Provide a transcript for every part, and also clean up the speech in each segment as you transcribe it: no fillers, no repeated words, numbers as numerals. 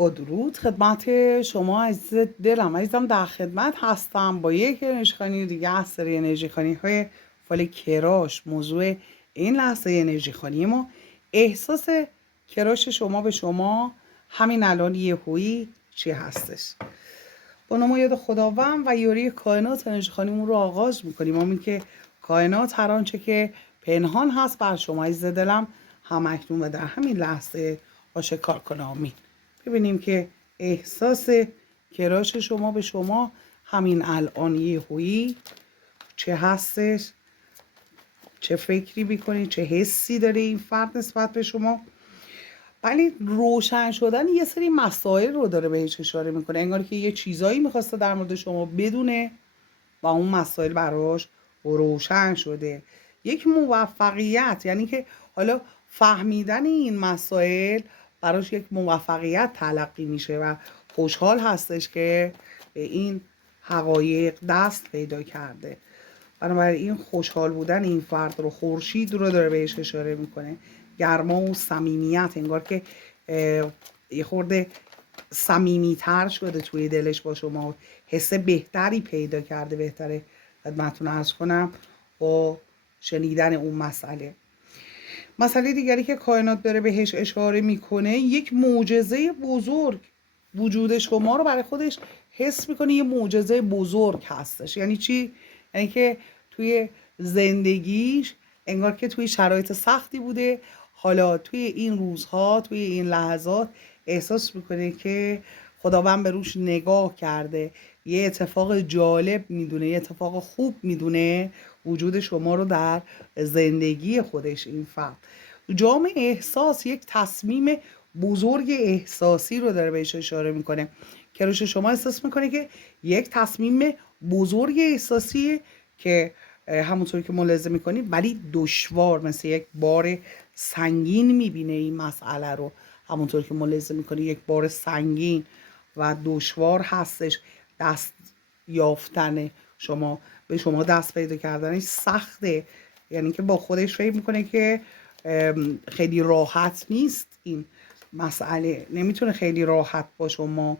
با درود خدمت شما عزیز دلم. عزیزم در خدمت هستم با یک انرژی خوانی دیگه از سری انرژی خوانی های فال کراش. موضوع این لحظه انرژی خوانی ما احساس کراش شما به شما همین الان یهویی چی هستش. با نام یاد خداوند و یاری کائنات انرژی خوانیمون رو آغاز میکنیم. همین که کائنات هر آنچه که پنهان هست بر شما عزیز دلم همکنون و در همین لحظه آشکار کنه. آمین. ببینیم که احساس کراش شما به شما همین الان یهویی چه هستش، چه فکری میکنید، چه حسی داره این فرد نسبت به شما. ولی روشن شدن یه سری مسائل رو داره بهش اشاره میکنه، انگار که یه چیزایی میخواسته در مورد شما بدونه و اون مسائل براش روشن شده. یک موفقیت، یعنی که حالا فهمیدن این مسائل براش یک موفقیت تلقی میشه و خوشحال هستش که به این حقایق دست پیدا کرده. بنابراین خوشحال بودن این فرد رو خورشید رو داره بهش اشاره میکنه. گرما و صمیمیت، انگار که یه خورده صمیمیتر شده توی دلش با شما، حس بهتری پیدا کرده. بهتره خدمتتون عرض کنم با شنیدن اون مسئله دیگری که کائنات داره بهش اشاره میکنه، یک معجزه بزرگ وجود شما رو برای خودش حس میکنه. یه معجزه بزرگ هستش. یعنی چی؟ یعنی که توی زندگیش انگار که توی شرایط سختی بوده، حالا توی این روزها، توی این لحظات احساس میکنه که خداوند به روش نگاه کرده، یه اتفاق جالب میدونه، یه اتفاق خوب میدونه وجود شما رو در زندگی خودش. این فرد جام احساس، یک تصمیم بزرگ احساسی رو داره بهش اشاره میکنه. کراش شما احساس میکنه که یک تصمیم بزرگ احساسی که همونطور که ملاحظه میکنید ولی دشوار، مثل یک بار سنگین میبینه این مسئله رو. همونطور که ملاحظه میکنید یک بار سنگین و دشوار هستش. دست یافتن شما به شما دست پیدا کردنش سخته. یعنی که با خودش فکر میکنه که خیلی راحت نیست این مسئله، نمیتونه خیلی راحت با شما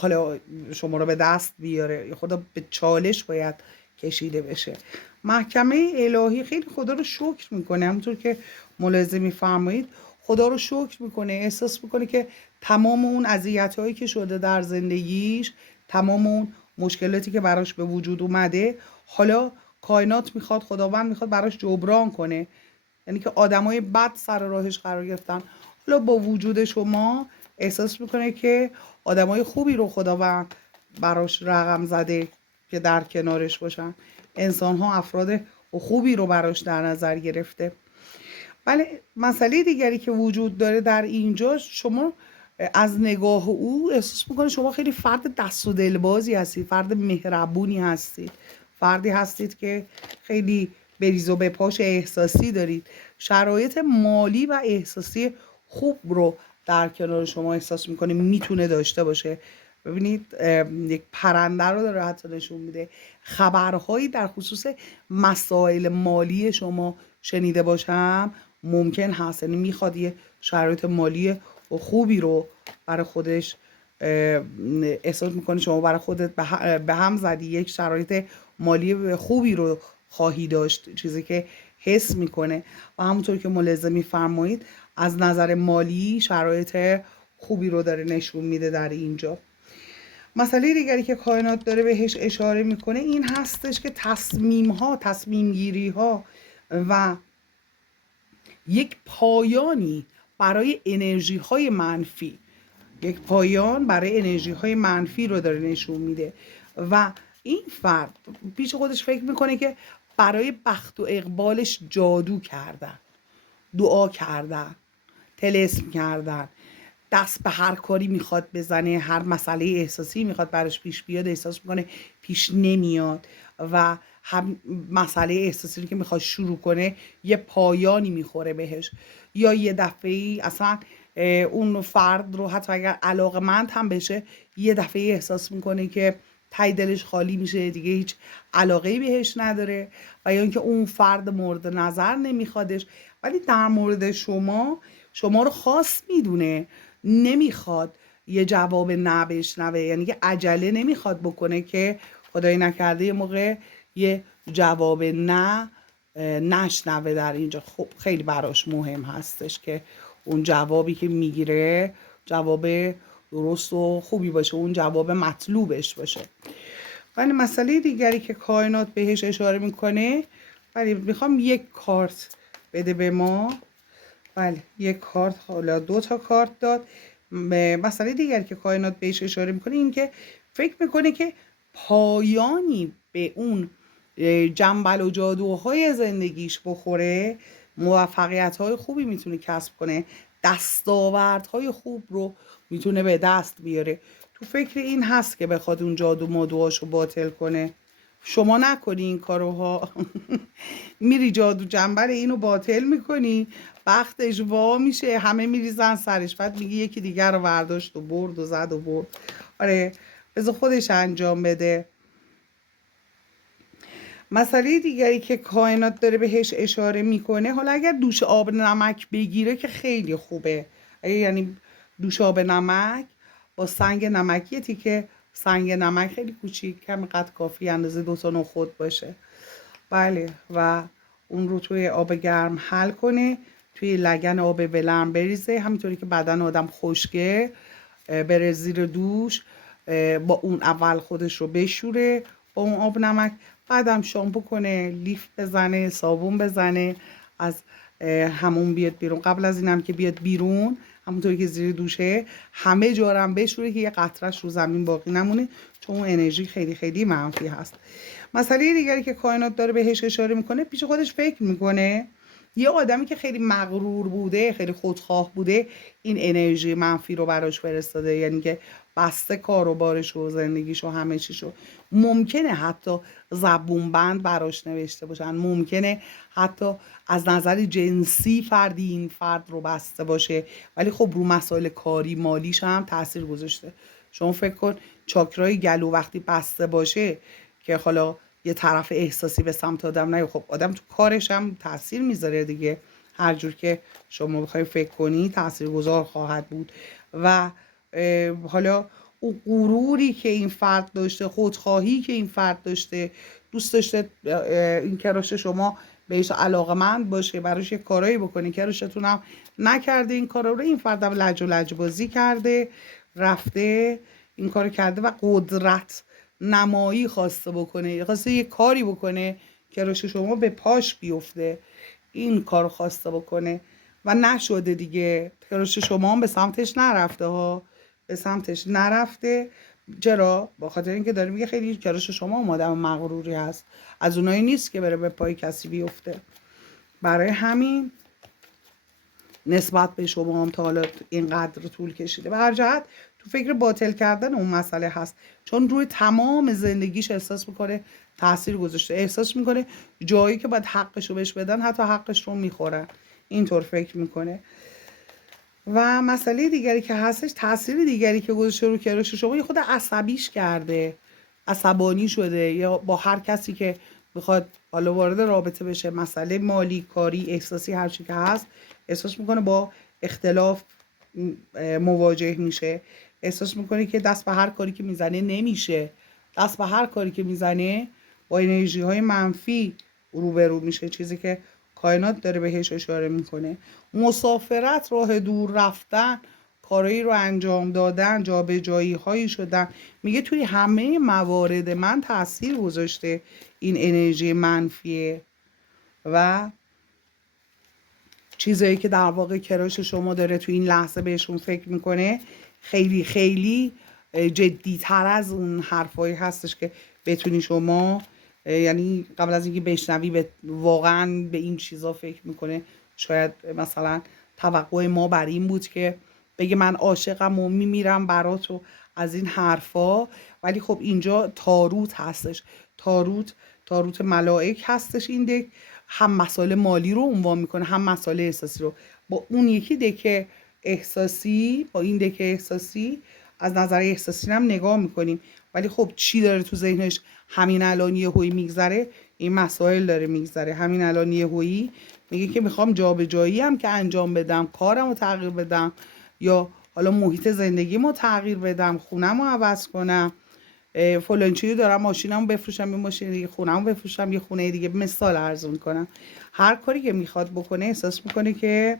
حالا شما رو به دست بیاره، خدا به چالش باید کشیده بشه. محکمه الهی خیلی خدا رو شکر میکنه. همونطور که ملاحظه میفرمایید خدا رو شکر میکنه، احساس میکنه که تمام اون اذیت‌هایی که شده در زندگیش، تمام اون مشکلاتی که براش به وجود اومده، حالا کائنات میخواد، خداوند میخواد براش جبران کنه. یعنی که آدمای بد سر راهش قرار گرفتن، حالا با وجود شما احساس میکنه که آدمای خوبی رو خداوند براش رقم زده که در کنارش باشن. انسان ها افراد خوبی رو براش در نظر گرفته. ولی مسئله دیگری که وجود داره در اینجا، شما از نگاه او احساس میکنه شما خیلی فرد دست و دلبازی هستید، فرد مهربونی هستید، فردی هستید که خیلی بریز و بپاش احساسی دارید. شرایط مالی و احساسی خوب رو در کنار شما احساس میکنه میتونه داشته باشه. ببینید یک پرنده رو داره حتی نشون میده. خبرهایی در خصوص مسائل مالی شما شنیده باشم ممکن هست، یعنی میخواد یه شرایط مالی خوبی رو برای خودش احساس میکنه شما برای خودت به هم زدی، یک شرایط مالی خوبی رو خواهی داشت، چیزی که حس میکنه. و همونطور که ملاحظه میفرمایید از نظر مالی شرایط خوبی رو داره نشون میده در اینجا. مسئله دیگری که کائنات داره بهش اشاره میکنه این هستش که تصمیم گیری ها و یک پایانی برای انرژی های منفی، یک پایان برای انرژی های منفی رو داره نشون میده. و این فرد پیش خودش فکر میکنه که برای بخت و اقبالش جادو کردن، دعا کردن، طلسم کردن، دست به هر کاری میخواد بزنه، هر مسئله احساسی میخواد براش پیش بیاد احساس میکنه پیش نمیاد و هم مسئله احساسی رو که میخواد شروع کنه یه پایانی میخوره بهش. یا یه دفعه‌ای اصلا اون فرد رو حتی اگر علاقمند هم بشه یه دفعه احساس میکنه که ته دلش خالی میشه، دیگه هیچ علاقه‌ای بهش نداره و یا اینکه اون فرد مورد نظر نمیخوادش. ولی در مورد شما رو خاص میدونه، نمیخواد یه جواب نه بشنوه، یعنی که عجله نمیخواد بکنه که خدای نکرده یه موقع یه جواب نه نشنوه در اینجا. خب خیلی براش مهم هستش که اون جوابی که میگیره جواب درست و خوبی باشه، اون جواب مطلوبش باشه. ولی مسئله دیگری که کائنات بهش اشاره میکنه، ولی میخوام یک کارت بده به ما. بله یک کارت، حالا 2 تا کارت داد. مسئله دیگری که کائنات بهش اشاره میکنه این که فکر میکنه که پایانی به اون جنبل و جادوهای زندگیش بخوره، موفقیت‌های خوبی میتونه کسب کنه، دستاوردهای خوب رو میتونه به دست بیاره. تو فکر این هست که بخواد اون جادو مادوهاشو باطل کنه. شما نکنی این کاروها. میری جادو جنبل اینو باطل میکنی، بختش وا میشه، همه میریزن سرش، بعد میگی یکی دیگر رو برداشت و برد و زد و برد. آره بذار خودش انجام بده. مسئله دیگری که کائنات داره بهش اشاره میکنه، حالا اگر دوش آب نمک بگیره که خیلی خوبه. یعنی دوش آب نمک با سنگ نمکی، که سنگ نمک خیلی کوچیک، کم قد کافی اندازه 2 تا نخود باشه. بله و اون رو توی آب گرم حل کنه، توی لگن آب ولرم بریزه، همینطوری که بدن آدم خشکه بره زیر دوش، با اون اول خودش رو بشوره با اون آب نمک، بعدم شامپو کنه، لیف بزنه، صابون بزنه، از همون بیاد بیرون. قبل از اینم که بیاد بیرون همونطوری که زیر دوشه همه جارم بشوره که یه قطرش رو زمین باقی نمونه، چون اون انرژی خیلی خیلی منفی هست. مسئله دیگری که کائنات داره بهش اشاره میکنه، پیش خودش فکر میکنه یه آدمی که خیلی مغرور بوده، خیلی خودخواه بوده، این انرژی منفی رو براش فرستاده، یعنی که بسته کار و بارش و زندگیش و همه چیشو. ممکنه حتی زبون بند براش نوشته باشن، ممکنه حتی از نظر جنسی فردی این فرد رو بسته باشه، ولی خب رو مسائل کاری مالیش هم تاثیر گذاشته. شما فکر کن چاکرای گلو وقتی بسته باشه که حالا یه طرف احساسی به سمت آدم نه، خب آدم تو کارش هم تاثیر میذاره دیگه. هر جور که شما بخوای فکر کنی تاثیرگذار خواهد بود. و حالا اون غروری که این فرد داشته، خودخواهی که این فرد داشته، دوست داشته این کراش شما بهش علاقمند باشه، براش یه کارایی بکنی، کراشتون هم نکرده این کارا رو، این فرد هم لج و لجبازی کرده، رفته این کارو کرده و قدرت نمایی خواسته بکنه، خواسته یه کاری بکنه که راش شما به پاش بیفته، این کار خواسته بکنه و نشده دیگه. راش شما هم به سمتش نرفته ها، به سمتش نرفته. چرا؟ با خاطر اینکه داره میگه خیلی کراش شما هم آدم مغروری هست، از اونایی نیست که بره به پای کسی بیفته. برای همین نسبت به شما هم تا حالا اینقدر طول کشیده. به هر جهت تو فکر باطل کردن اون مسئله هست، چون روی تمام زندگیش احساس میکنه تاثیر گذاشته، احساس میکنه جایی که باید حقش رو بهش بدن حتی حقش رو میخورن، اینطور فکر میکنه. و مسئله دیگری که هستش، تاثیر دیگری که گذاشته رو کراش شما، یه خود عصبیش کرده، عصبانی شده، یا با هر کسی که بخواد حالا وارد رابطه بشه، مسئله مالی، کاری، احساسی، هر چی که هست، احساس میکنه با اختلاف مواجه میشه، احساس میکنه که دست به هر کاری که میزنه نمیشه، دست به هر کاری که میزنه با انرژی های منفی روبرو میشه، چیزی که کائنات داره بهش اشاره میکنه. مسافرت، راه دور رفتن، کارایی رو انجام دادن، جابجایی هایی شدن، میگه توی همه موارد من تاثیر گذاشته این انرژی منفیه. و چیزایی که در واقع کراش شما داره تو این لحظه بهشون فکر میکنه خیلی خیلی جدی‌تر از اون حرفایی هستش که بتونی شما، یعنی قبل از اینکه بشنوی واقعا به این چیزا فکر میکنه. شاید مثلا توقع ما بر این بود که بگه من عاشقم و میمیرم برات و از این حرفا، ولی خب اینجا تاروت هستش، تاروت ملائک هستش. این دک هم مسائل مالی رو عنوان میکنه، هم مسائل احساسی رو. با اون یکی دک احساسی، با این دک احساسی از نظر احساسی هم نگاه میکنیم، ولی خب چی داره تو ذهنش همین الان یهویی میگذره؟ این مسائل داره میگذره همین الان یهویی، میگه که میخوام جابجایی هم که انجام بدم، کارم رو تغییر بدم، یا حالا محیط زندگیمو تغییر بدم، خونه‌مو عوض کنم، فلان چیزی دارم ماشینمو بفروشم یه ماشین دیگه، خونه‌مو بفروشم یه خونه دیگه، مثال ارزون کنم. هر کاری که میخواد بکنه احساس میکنه که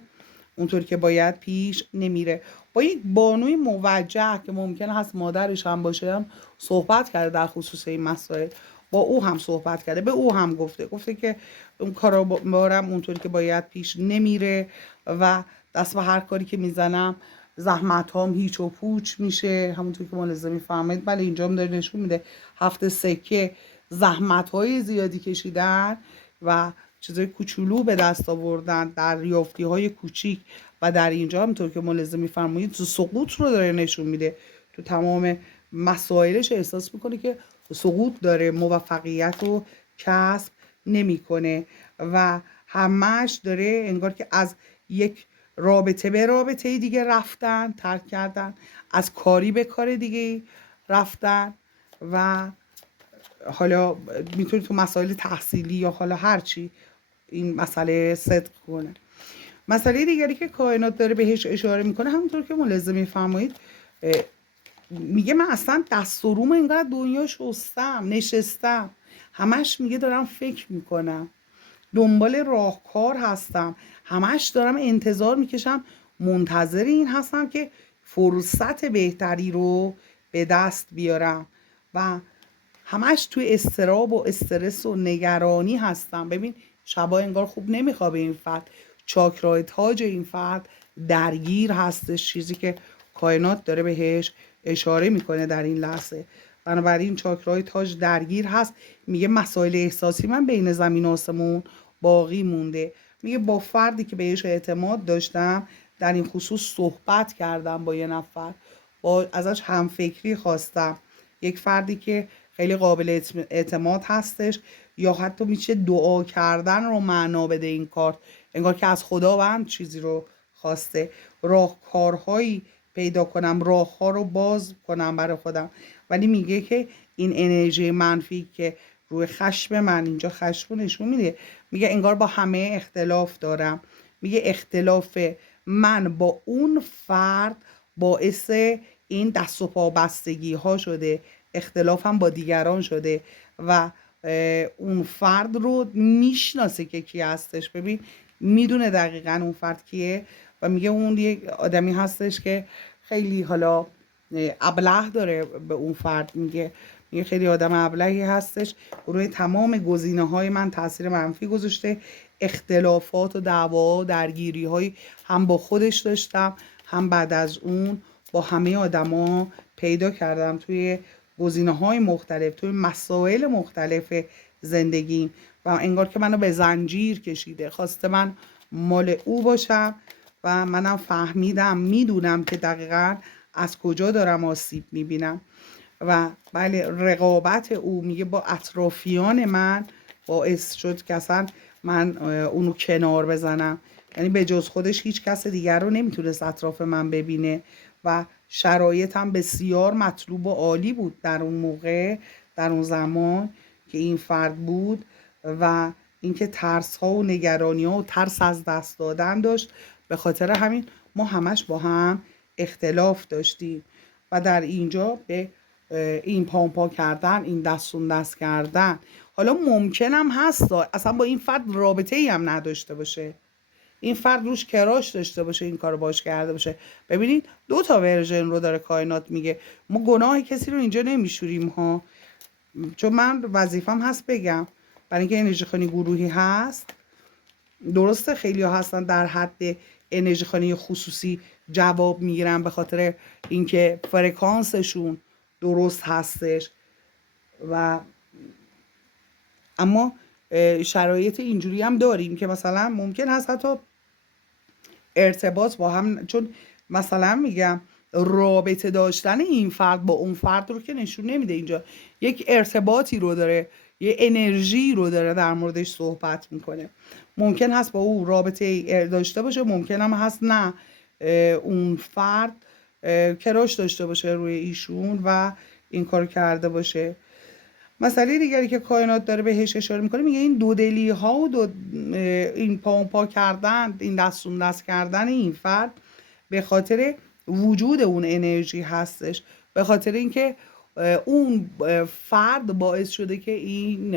اونطور که باید پیش نمیره. با یک بانوی موجه که ممکن هست مادرش هم باشه هم صحبت کرده در خصوص این مسائل، با او هم صحبت کرده، به او هم گفته که اون کارا بارم اونطور که باید پیش نمیره و دست به هر کاری که میزنم زحمت هام هیچ و پوچ میشه. همونطور که ملاحظه میفرمایید، بله اینجا هم داره نشون میده 7 سکه زحمت های زیادی کشیدن و چیزای کوچولو به دست آوردن، دریافتی های کوچیک، و در اینجا همونطور که ملاحظه میفرمایید سقوط رو داره نشون میده. تو تمام مسائلش احساس میکنه که سقوط داره، موفقیت رو کسب نمیکنه و همش داره انگار که از یک رابطه به رابطه دیگه رفتن، ترک کردن، از کاری به کار دیگه رفتن و حالا میتونه تو مسائل تحصیلی یا حالا هرچی این مسئله صدق کنه. مسئله دیگری که کائنات داره بهش اشاره میکنه، همونطور که ملاحظه میفرمایید، میگه من اصلا دست و روم اینقدر دنیا شستم، نشستم، همش میگه دارم فکر میکنم، دنبال راهکار هستم، همش دارم انتظار میکشم، منتظر این هستم که فرصت بهتری رو به دست بیارم و همش توی استراب و استرس و نگرانی هستم. ببین شبا انگار خوب نمیخوابه این فرد، چاکرای تاج این فرد درگیر هستش، چیزی که کائنات داره بهش اشاره میکنه در این لحظه. بنابراین چاکرای تاج درگیر هست. میگه مسائل احساسی من بین زمین و آسمون باقی مونده. میگه با فردی که بهش اعتماد داشتم در این خصوص صحبت کردم با یه نفر، با ازش همفکری خواستم، یک فردی که خیلی قابل اعتماد هستش، یا حتی میشه دعا کردن رو معنا بده این کار، انگار که از خداوند چیزی رو خواسته، راهکارهایی پیدا کنم، راهها رو باز کنم برای خودم. ولی میگه که این انرژی منفی که روی خشم من، اینجا خشم رو نشون میده، میگه انگار با همه اختلاف دارم. میگه اختلاف من با اون فرد باعث این دست و پا بستگی ها شده، اختلافم با دیگران شده و اون فرد رو میشناسه که کی هستش. ببین میدونه دقیقا اون فرد کیه و میگه اون یک آدمی هستش که خیلی حالا ابله داره به اون فرد. میگه خیلی آدم ابلهی هستش، روی تمام گزینه های من تاثیر منفی گذاشته، اختلافات و دعوا و درگیری های هم با خودش داشتم، هم بعد از اون با همه آدما پیدا کردم توی گزینه های مختلف، توی مسائل مختلف زندگیم و انگار که منو به زنجیر کشیده، خواسته من مال او باشم و منم فهمیدم، میدونم که دقیقا از کجا دارم آسیب میبینم و بله رقابت او میگه با اطرافیان من باعث شد که اصلا من اونو کنار بزنم. یعنی به جز خودش هیچ کس دیگر رو نمیتونست اطراف من ببینه و شرایطم بسیار مطلوب و عالی بود در اون موقع، در اون زمان که این فرد بود و اینکه ترس ها و نگرانی ها و ترس از دست دادن داشت. به خاطر همین ما همش با هم اختلاف داشتیم و در اینجا به این پامپا کردن، این دستون دست کردن، حالا ممکنم هست اصلا با این فرد رابطه ای هم نداشته باشه، این فرد روش کراش داشته باشه، این کارو باش کرده باشه. ببینید 2 تا ورژن رو داره کائنات میگه. ما گناه کسی رو اینجا نمیشوریم ها، چون من وظیفم هست بگم، برای اینکه انرژی خانی گروهی هست. درسته خیلی ها هستن در حد انرژی خانی خصوصی جواب میگیرن به خاطر اینکه فرکانسشون درست هستش و اما شرایط اینجوری هم داریم که مثلا ممکن هست حتی ارتباط با هم، چون مثلا میگم رابطه داشتن این فرد با اون فرد رو که نشون نمیده، اینجا یک ارتباطی رو داره، یه انرژی رو داره در موردش صحبت میکنه. ممکن هست با او رابطه داشته باشه، ممکن هم هست نه اون فرد کراش داشته باشه روی ایشون و این کار کرده باشه. مسئله دیگری که کائنات داره بهش اشاره میکنه، میگه این دودلی ها و این پا کردن، این دستون دست کردن این فرد به خاطر وجود اون انرژی هستش، به خاطر اینکه اون فرد باعث شده که این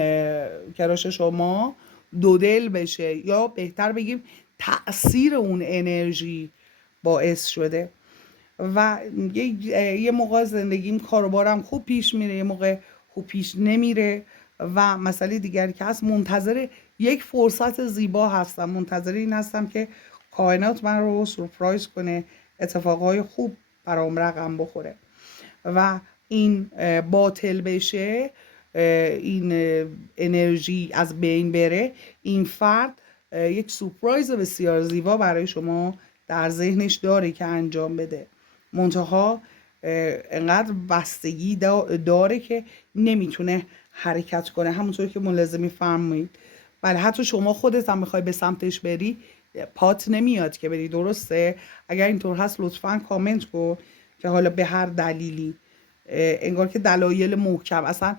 کراش شما دودل بشه، یا بهتر بگیم تأثیر اون انرژی باعث شده. و یه موقع زندگیم کاروبارم خوب پیش میره، یه موقع خوب پیش نمیره. و مسئله دیگری که هست، منتظر یک فرصت زیبا هستم، منتظر این هستم که کائنات من رو سورپرایز کنه، اتفاقهای خوب برام رقم بخوره و این باطل بشه، این انرژی از بین بره، این فرد یک سورپرایز بسیار زیبا برای شما در ذهنش داره که انجام بده. منتها انقدر بستگی داره که نمیتونه حرکت کنه، همونطور که ملازمی فرمایید. بله، حتی شما خودت هم میخوای به سمتش بری، پات نمیاد که بری. درسته؟ اگر اینطور هست لطفاً کامنت کن که حالا به هر دلیلی، انگار که دلایل محکم، اصلا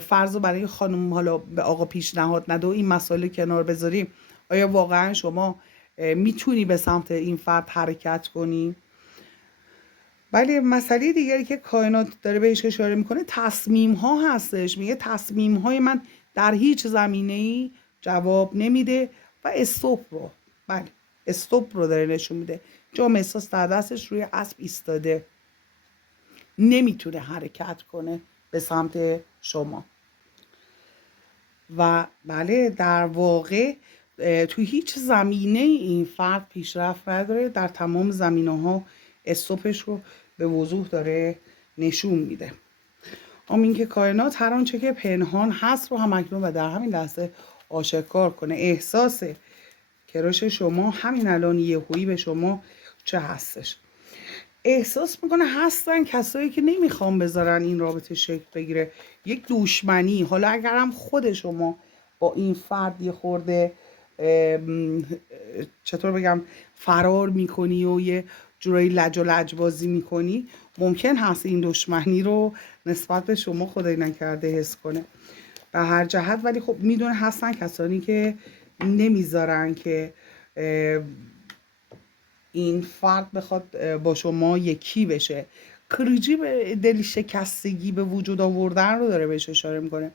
فرض رو برای خانم حالا به آقا پیشنهاد نده و این مسائل کنار بذاریم، آیا واقعا شما میتونی به سمت این فرد حرکت کنی؟ ولی مسئله دیگری که کائنات داره بهش اشاره میکنه تصمیم ها هستش. میگه تصمیم های من در هیچ زمینه‌ای جواب نمیده و استوب رو، بله استوب رو داره نشون میده. جام احساس در دستش روی اسب ایستاده، نمیتونه حرکت کنه به سمت شما. و بله در واقع توی هیچ زمینه این فرد پیشرفت نداره، در تمام زمینه ها استوپش رو به وضوح داره نشون میده. آمین که کائنات هر آنچه که پنهان هست رو هم اکنون و در همین لحظه آشکار کنه. احساس کراش شما همین الان یهویی به شما چه هستش؟ احساس میکنه هستن کسایی که نمیخوام بذارن این رابطه شکل بگیره، یک دشمنی. حالا اگرم خود شما با این فرد یه خورده چطور بگم فرار میکنی و یه جورایی لج و لجبازی میکنی، ممکن هست این دشمنی رو نسبت به شما خدای نکرده حس کنه به هر جهت. ولی خب میدونه هستن کسانی که نمیذارن که این فرد بخواد با شما یکی بشه. کریجی به دل شکستگی به وجود آوردن رو داره بهش اشاره میکنه.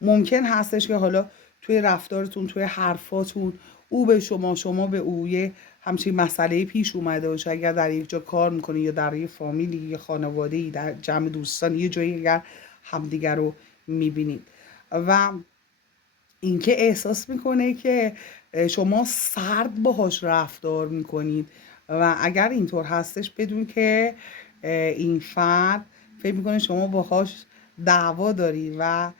ممکن هستش که حالا توی رفتارتون، توی حرفاتون، او به شما، شما به او، یه همچین مسئله پیش اومده باشه. اگر در یک جا کار میکنه یا در یه فامیلی، یه خانواده‌ای، در جمع دوستان، یه جایی اگر همدیگر رو میبینید و اینکه احساس میکنه که شما سرد باهاش رفتار میکنید و اگر اینطور هستش بدون که این فرد فکر میکنه شما باهاش دعوا داری و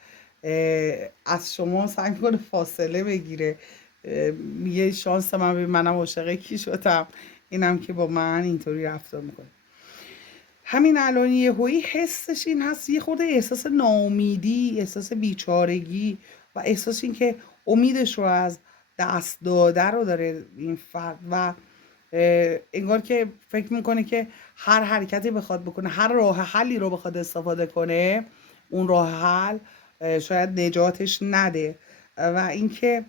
از شما سعی میکنه فاصله بگیره. یه شانس من به منم عاشق کی شدم، اینم که با من اینطوری رفتار میکنه. همین الان یهویی حسش این هست، یه خورده احساس ناامیدی، احساس بیچارگی و احساس این که امیدش رو از دست داده رو داره این فرد و انگار که فکر میکنه که هر حرکتی بخواد بکنه، هر راه حلی رو بخواد استفاده کنه، اون راه حل شاید نجاتش نده. و اینکه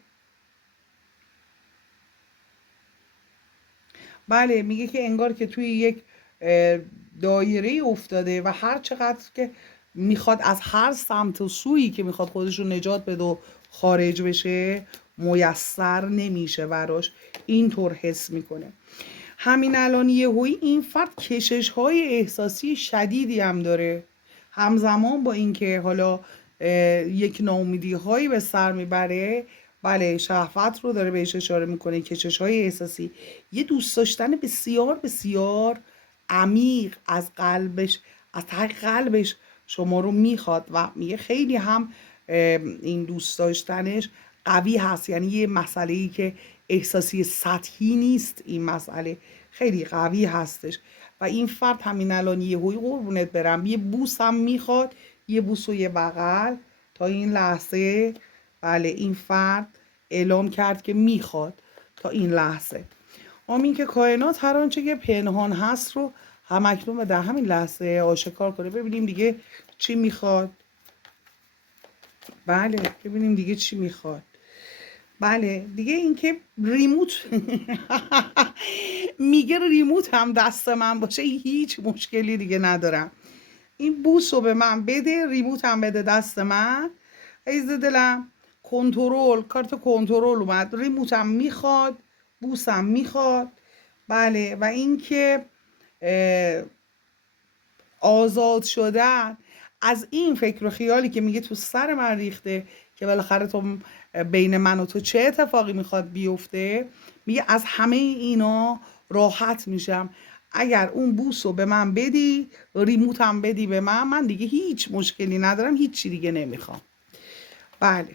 بله میگه که انگار که توی یک دایره افتاده و هر چقدر که میخواد از هر سمت و سویی که میخواد خودش رو نجات بده و خارج بشه میسر نمیشه براش، اینطور حس میکنه. همین الان یهویی این فرد کشش های احساسی شدیدی هم داره، همزمان با اینکه حالا یک ناامیدی هایی به سر میبره. بله شهوت رو داره بهش اشاره میکنه، کشش های احساسی، یه دوست داشتن بسیار بسیار عمیق از قلبش، از ته قلبش شما رو میخواد و میگه خیلی هم این دوست داشتنش قوی هست. یعنی یه مسئله ای که احساسی سطحی نیست، این مسئله خیلی قوی هستش و این فرد همین الان یهویی قربونت برم یه بوس هم میخواد، یه بوس و یه بغل. تا این لحظه بله این فرد اعلام کرد که میخواد تا این لحظه. آمین که کائنات هر آنچه که پنهان هست رو همکنون و در همین لحظه آشکار کنه. ببینیم دیگه چی میخواد. بله ببینیم دیگه چی میخواد. بله دیگه اینکه ریموت میگه ریموت هم دست من باشه هیچ مشکلی دیگه ندارم. این بوس رو به من بده، ریموت هم بده دست من، ایز دلم. کنترل، کارت کنترل اومد، ریموت هم میخواد، بوس هم میخواد. بله و اینکه آزاد شدن از این فکر و خیالی که میگه تو سر من ریخته که بالاخره تو بین من و تو چه اتفاقی میخواد بیفته، میگه از همه اینا راحت میشم اگر اون بوس رو به من بدی، ریموت هم بدی به من دیگه هیچ مشکلی ندارم، هیچی دیگه نمیخوام. بله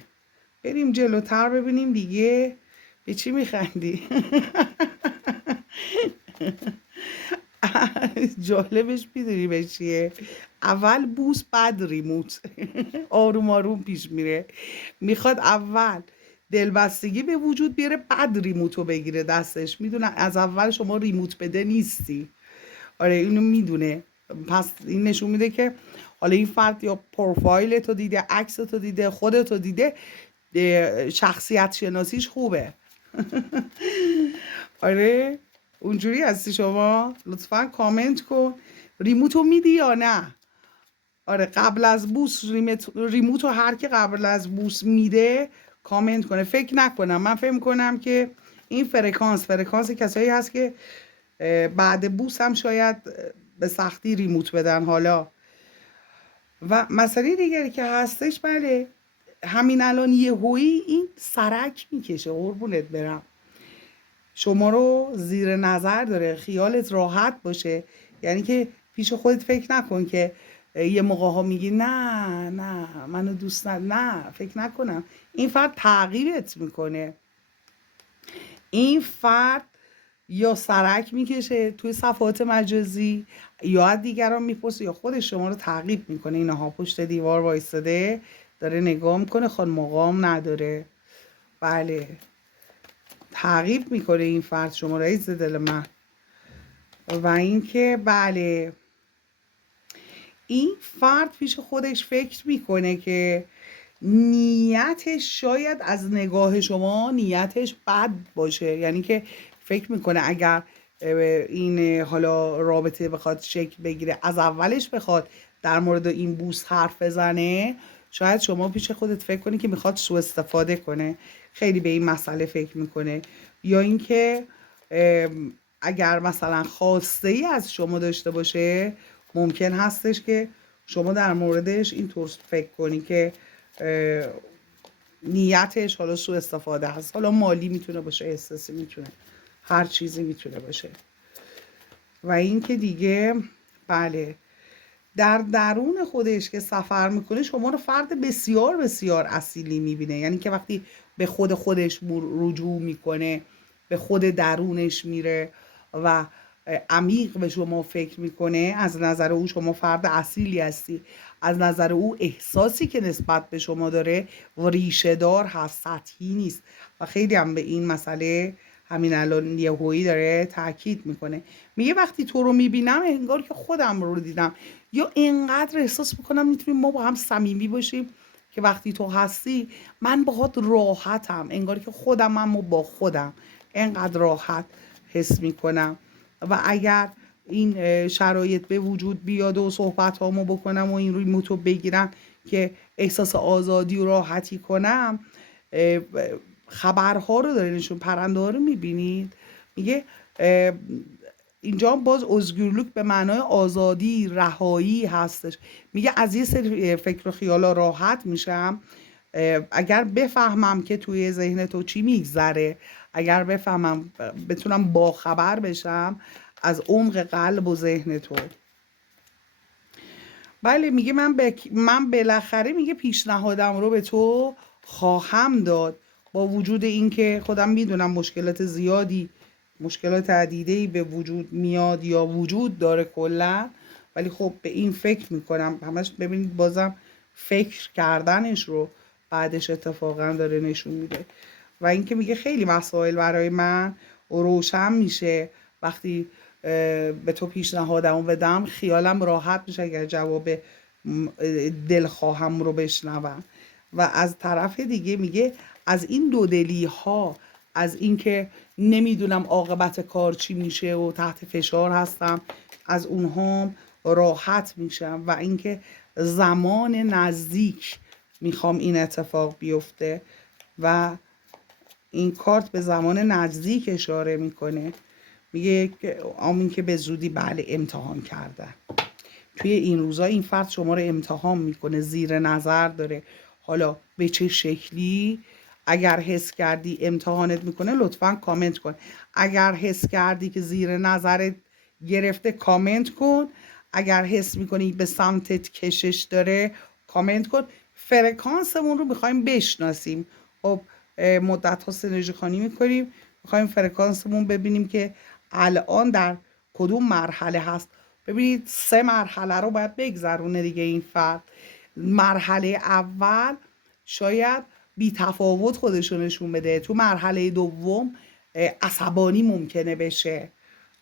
بریم جلوتر ببینیم دیگه به چی میخندی. جالبش میدونی به چیه؟ اول بوس بعد ریموت. آروم آروم پیش میره، میخواد اول دلبستگی به وجود بیاره بعد ریموتو بگیره دستش، میدونه از اول شما ریموت بده نیستی. آره اینو میدونه. پس این نشون میده که حالا این فرد یا پروفایل تو دیده، عکس تو دیده، خودتو دیده، شخصیت شناسیش خوبه. آره اونجوری هستی شما؟ لطفا کامنت کن ریموتو میدی یا نه. آره قبل از بوس ریموتو هر که قبل از بوس میده کامنت کنه. فکر نکنم، من فکر کنم که این فرکانس کسایی هست که بعد بوس هم شاید به سختی ریموت بدن. حالا و مسئله دیگری که هستش، بله همین الان یهویی این سرک میکشه، قربونت برم، شما رو زیر نظر داره، خیالت راحت باشه. یعنی که پیش خودت فکر نکن که یه موقع ها میگی نه منو دوست نه فکر نکنم. این فرد تعقیبت میکنه، این فرد یا سرک میکشه توی صفحات مجازی یا از دیگران میپرسه یا خودش شما رو تعقیب میکنه. اینها پشت دیوار وایستاده داره نگاه میکنه، خود مقام نداره. بله تعقیب میکنه این فرد شما، رئیس دل من. و اینکه بله این فرد پیش خودش فکر میکنه که نیتش شاید از نگاه شما نیتش بد باشه. یعنی که فکر میکنه اگر این حالا رابطه بخواد شکل بگیره، از اولش بخواد در مورد این بوس حرف بزنه، شاید شما پیش خودت فکر کنی که میخواد سوء استفاده کنه، خیلی به این مسئله فکر میکنه. یا اینکه اگر مثلا خواسته ای از شما داشته باشه، ممکن هستش که شما در موردش اینطور فکر کنی که نیتش حالا سوء استفاده هست. حالا مالی میتونه باشه، احساسی میتونه، هر چیزی میتونه باشه. و اینکه دیگه بله در درون خودش که سفر میکنه شما رو فرد بسیار بسیار اصیلی میبینه. یعنی که وقتی به خودش رجوع میکنه، به خود درونش میره و عمیق به شما فکر میکنه، از نظر او شما فرد اصیلی هستی، از نظر او احساسی که نسبت به شما داره و ریشه دار هست، سطحی نیست. و خیلی هم به این مسئله همین الان یهویی داره تاکید میکنه، میگه وقتی تو رو میبینم انگار که خودم رو دیدم، یا اینقدر احساس میکنم میتونیم ما با هم صمیمی باشیم که وقتی تو هستی من باهات راحتم، انگار که خودم هم و با خودم اینقدر راحت حس میکنم. و اگر این شرایط به وجود بیاد و صحبت هامو بکنم و این روی موتو بگیرم که احساس آزادی و راحتی کنم، خبرها رو داره نشون، پرنده ها رو میبینید، میگه اینجا باز ازگیرلوک به معنای آزادی، رهایی هستش. میگه از یه سری فکر و خیالا راحت میشم اگر بفهمم که توی ذهن تو چی میگذره، اگر بفهمم بتونم باخبر بشم از عمق قلب و ذهن تو. بله میگه من بالاخره میگه پیشنهادم رو به تو خواهم داد، با وجود اینکه خودم میدونم مشکلات زیادی، مشکلات عدیده‌ای به وجود میاد یا وجود داره کلا، ولی خب به این فکر میکنم همش. ببینید بازم فکر کردنش رو بعدش اتفاقا داره نشون میده. و اینکه میگه خیلی مسائل برای من روشن میشه وقتی به تو پیشنهادمو بدم، خیالم راحت میشه اگر جواب دلخواهم رو بشنوم. و از طرف دیگه میگه از این دودلی ها، از اینکه نمیدونم عاقبت کار چی میشه و تحت فشار هستم، از اونها راحت میشم و اینکه زمان نزدیک میخوام این اتفاق بیفته و این کارت به زمان نزدیک اشاره میکنه. میگه که آمین که به زودی بله امتحان کردن. توی این روزا این فرد شما رو امتحان میکنه، زیر نظر داره. حالا به چه شکلی؟ اگر حس کردی امتحانت میکنه لطفا کامنت کن. اگر حس کردی که زیر نظرت گرفته کامنت کن. اگر حس میکنی به سمتت کشش داره کامنت کن. فرکانسمون رو میخوایم بشناسیم. خب مدت ها سنرژی خوانی میکنیم، میخوایم فرکانسمون ببینیم که الان در کدوم مرحله هست. ببینید 3 مرحله رو باید بگذرونه دیگه این فرد. مرحله اول شاید بی تفاوت خودشو نشون بده. تو مرحله دوم عصبانی ممکنه بشه،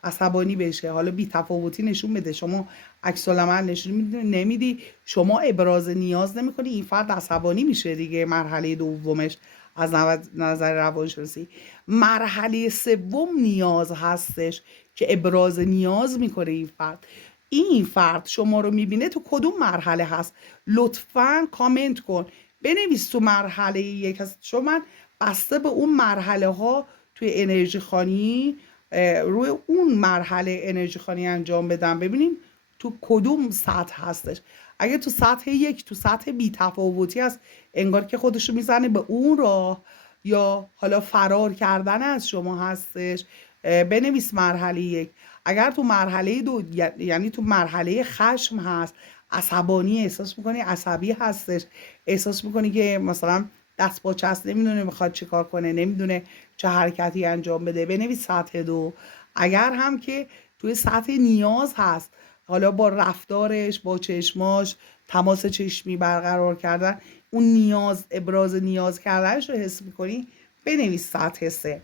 عصبانی بشه، حالا بی تفاوتی نشون بده. شما عکس العمل نشون نمیدی، شما ابراز نیاز نمیکنی، این فرد عصبانی میشه دیگه. مرحله دومش از نظر روانشناسی. مرحله سوم نیاز هستش که ابراز نیاز میکنه این فرد. این فرد شما رو میبینه تو کدوم مرحله هست؟ لطفاً کامنت کن، بنویس تو مرحله یک هست. چون من بسته به اون مرحله ها توی انرژی خانی روی اون مرحله انرژی خانی انجام بدم، ببینیم تو کدوم سطح هستش. اگه تو سطح یک، تو سطح بی تفاوتی هست، انگار که خودشو میزنه به اون راه، یا حالا فرار کردن از شما هستش، بنویس مرحله یک. اگر تو مرحله دو، یعنی تو مرحله خشم هست، عصبانی احساس میکنی، عصبی هستش، احساس میکنی که مثلا دست با چست، نمیدونه میخواد چی کار کنه، نمیدونه چه حرکتی انجام بده، بنویس سطح دو. اگر هم که توی سطح نیاز هست، حالا با رفتارش، با چشماش تماس چشمی برقرار کردن، اون نیاز، ابراز نیاز کردنش رو حس میکنی، بنویس سطح سه.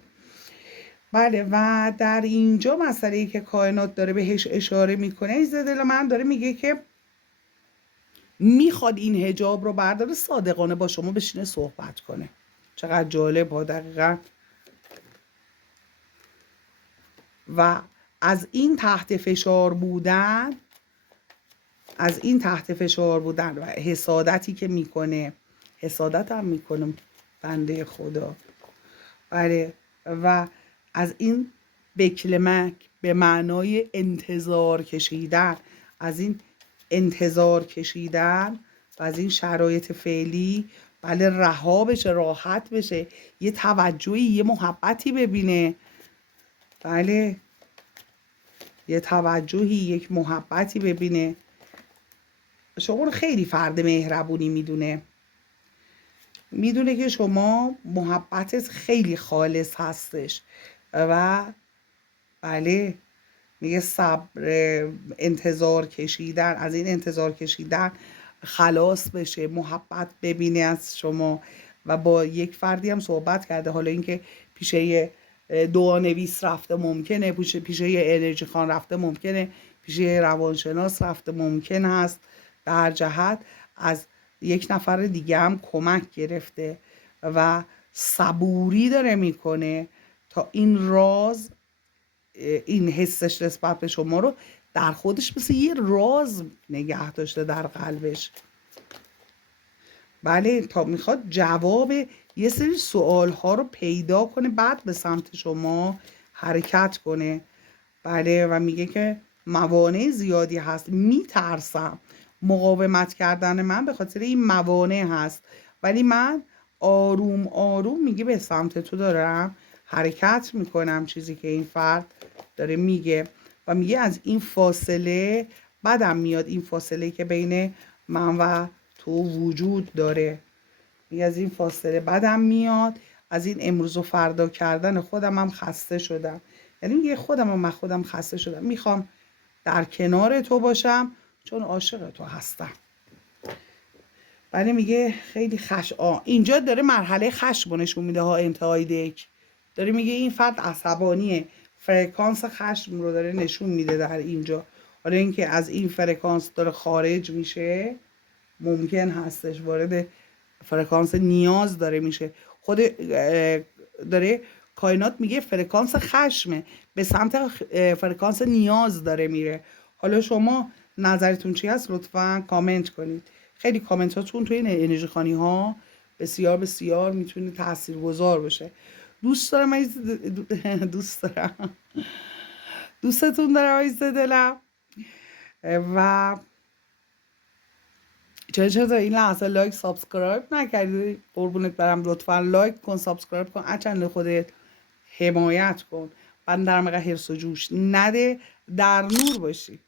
بله، و در اینجا مسئله‌ای که کائنات داره بهش اشاره میکنه، عزیز دل من داره میگه که میخواد این حجاب رو برداره، صادقانه با شما بشینه صحبت کنه. چقدر جالب ها. دقیقا و از این تحت فشار بودن، از این تحت فشار بودن و حسادتی که میکنه، حسادت هم میکنه بنده خدا. بله، و از این بکلمک به معنای انتظار کشیدن، از این انتظار کشیدن و از این شرایط فعلی، بله، رها بشه، راحت بشه، یه توجهی، یه محبتی ببینه. بله، یه توجهی، یک محبتی ببینه. شما رو خیلی فرد مهربونی میدونه که شما محبتت خیلی خالص هستش و بله، میگه صبر، انتظار کشیدن، از این انتظار کشیدن خلاص بشه، محبت ببینه از شما. و با یک فردی هم صحبت کرده، حالا اینکه پیشه دعانویس رفته ممکنه، پیشه انرژی خان رفته ممکنه، پیشه روانشناس رفته ممکن هست، به هر جهت از یک نفر دیگه هم کمک گرفته و صبوری داره میکنه تا این راز، این حسش نسبت به شما رو در خودش مثل یه راز نگه داشته در قلبش. بله، تا میخواد جواب یه سری سوال ها رو پیدا کنه، بعد به سمت شما حرکت کنه. بله، و میگه که موانع زیادی هست، میترسم، مقاومت کردن من به خاطر این موانع هست، ولی من آروم آروم میگه به سمت تو دارم حرکت میکنم. چیزی که این فرد داره میگه و میگه از این فاصله بدم میاد، این فاصله که بین من و تو وجود داره، میگه از این فاصله بدم میاد، از این امروز و فردا کردن خودم هم خسته شدم. یعنی میگه خودم خسته شدم، میخوام در کنار تو باشم چون عاشق تو هستم. بله، میگه خیلی اینجا داره مرحله خشم نشون میده ها. انتهای دک داره میگه این فرد عصبانیه، فرکانس خشم رو داره نشون میده در اینجا. حالا اینکه از این فرکانس داره خارج میشه، ممکن هستش وارد فرکانس نیاز داره میشه. خود داره کائنات میگه فرکانس خشمه، به سمت فرکانس نیاز داره میره. حالا شما نظرتون چی هست؟ لطفا کامنت کنید. خیلی کامنتاتون توی این انرژی خانی ها بسیار بسیار میتونه تاثیرگذار باشه. دوست دارم دوست دارم دوستتون دارم عزیز دلم. و چرا تا این لحظه لایک سابسکرایب نکردی؟ قربونت برم، لطفا لایک کن، سابسکرایب کن، از چنل خودت حمایت کن. بعد در مقا حرس و جوش نده، در نور باشی.